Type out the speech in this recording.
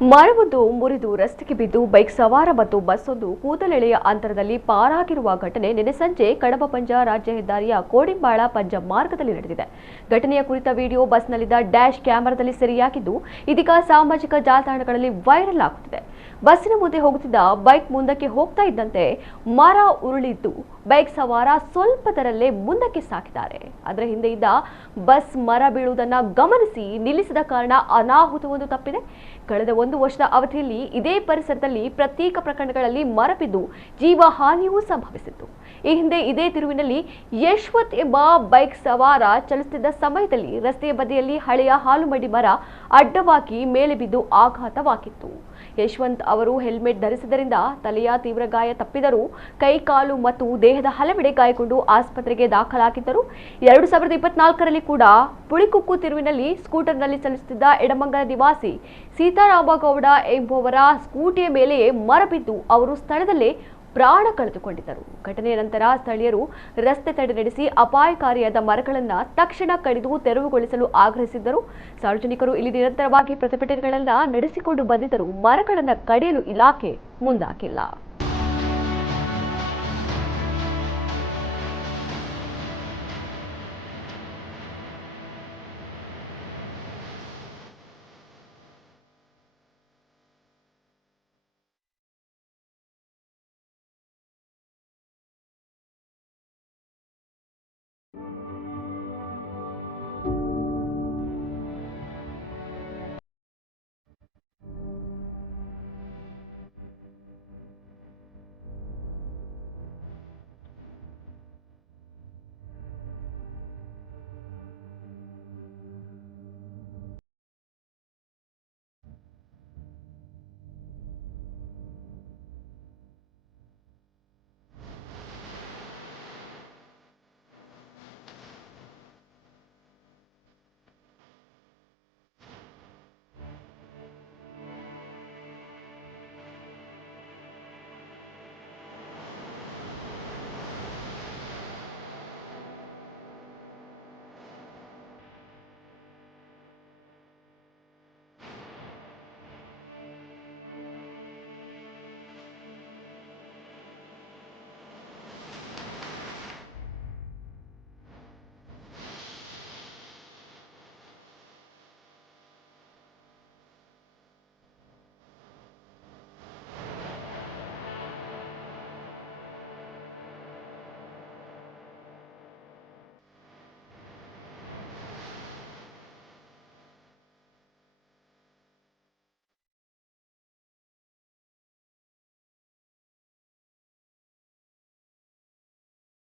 ಮರವೊಂದು ಮುರಿದು ರಸ್ತೆಗೆ ಬಿದ್ದು ಬೈಕ್ ಸವಾರ ಮತ್ತು ಬಸ್ಸೊಂದು ಕೂದಲೆಳೆಯ ಅಂತರದಲ್ಲಿ ಪಾರಾಗಿರುವ ಘಟನೆ ನಿನ್ನೆ ಸಂಜೆ ಕಡಬ ಪಂಜ ರಾಜ್ಯ ಹೆದ್ದಾರಿಯ ಕೋಡಿಂಬಾಳ ಪಂಜ ಮಾರ್ಗದಲ್ಲಿ ನಡೆದಿದೆ. ಘಟನೆಯ ಕುರಿತ ವಿಡಿಯೋ ಬಸ್ನಲ್ಲಿದ್ದ ಡ್ಯಾಶ್ ಕ್ಯಾಮೆರಾದಲ್ಲಿ ಸೆರೆಯಾಗಿದ್ದು ಇದೀಗ ಸಾಮಾಜಿಕ ಜಾಲತಾಣಗಳಲ್ಲಿ ವೈರಲ್ ಆಗುತ್ತಿದೆ. ಬಸ್ಸಿನ ಮುಂದೆ ಹೋಗುತ್ತಿದ್ದ ಬೈಕ್ ಮುಂದಕ್ಕೆ ಹೋಗ್ತಾ ಇದ್ದಂತೆ ಮರ ಉರುಳಿದ್ದು ಬೈಕ್ ಸವಾರ ಸ್ವಲ್ಪದರಲ್ಲೇ ಮುಂದಕ್ಕೆ ಸಾಗಿದ್ದಾರೆ. ಅದರ ಹಿಂದೆ ಇದ್ದ ಬಸ್ ಮರ ಬೀಳುವುದನ್ನು ಗಮನಿಸಿ ನಿಲ್ಲಿಸಿದ ಕಾರಣ ಅನಾಹುತವೊಂದು ತಪ್ಪಿದೆ. ಕಳೆದ 1 ವರ್ಷದ ಅವಧಿಯಲ್ಲಿ ಇದೇ ಪರಿಸರದಲ್ಲಿ ಪ್ರತ್ಯೇಕ ಪ್ರಕರಣಗಳಲ್ಲಿ ಮರ ಬಿದ್ದು ಜೀವ ಹಾನಿಯೂ ಸಂಭವಿಸಿತ್ತು. ಈ ಹಿಂದೆ ಇದೇ ತಿರುವಿನಲ್ಲಿ ಯಶವಂತ್ ಎಂಬ ಬೈಕ್ ಸವಾರ ಚಲಿಸುತ್ತಿದ್ದ ಸಮಯದಲ್ಲಿ ರಸ್ತೆಯ ಬದಿಯಲ್ಲಿ ಹಳೆಯ ಹಾಲುಮಡಿ ಮರ ಅಡ್ಡವಾಗಿ ಮೇಲೆ ಬಿದ್ದು ಆಘಾತವಾಗಿತ್ತು. ಯಶವಂತ್ ಅವರು ಹೆಲ್ಮೆಟ್ ಧರಿಸಿದ್ದರಿಂದ ತಲೆಯ ತೀವ್ರ ಗಾಯ ತಪ್ಪಿದರೂ ಕೈ ಕಾಲು ಮತ್ತು ದೇಹದ ಹಲವೆಡೆ ಗಾಯಗೊಂಡು ಆಸ್ಪತ್ರೆಗೆ ದಾಖಲಾಗಿದ್ದರು. 2024ರಲ್ಲಿ ಕೂಡ ಪುಳಿಕುಕ್ಕು ತಿರುವಿನಲ್ಲಿ ಸ್ಕೂಟರ್ನಲ್ಲಿ ಚಲಿಸುತ್ತಿದ್ದ ಎಡಮಂಗಲ ನಿವಾಸಿ ಸೀತಾರಾಮಗೌಡ ಎಂಬುವರ ಸ್ಕೂಟಿಯ ಮೇಲೆ ಮರ ಬಿದ್ದು ಅವರು ಸ್ಥಳದಲ್ಲೇ ಪ್ರಾಣ ಕಳೆದುಕೊಂಡಿದ್ದರು. ಘಟನೆಯ ನಂತರ ಸ್ಥಳೀಯರು ರಸ್ತೆ ತಡೆ ನಡೆಸಿ ಅಪಾಯಕಾರಿಯಾದ ಮರಗಳನ್ನು ತಕ್ಷಣ ಕಡಿದು ತೆರವುಗೊಳಿಸಲು ಆಗ್ರಹಿಸಿದ್ದರು. ಸಾರ್ವಜನಿಕರು ಇಲ್ಲಿ ನಿರಂತರವಾಗಿ ಪ್ರತಿಭಟನೆಗಳನ್ನು ನಡೆಸಿಕೊಂಡು ಬಂದಿದ್ದರೂ ಮರಗಳನ್ನು ಕಡಿಯಲು ಇಲಾಖೆ ಮುಂದಾಗಿಲ್ಲ.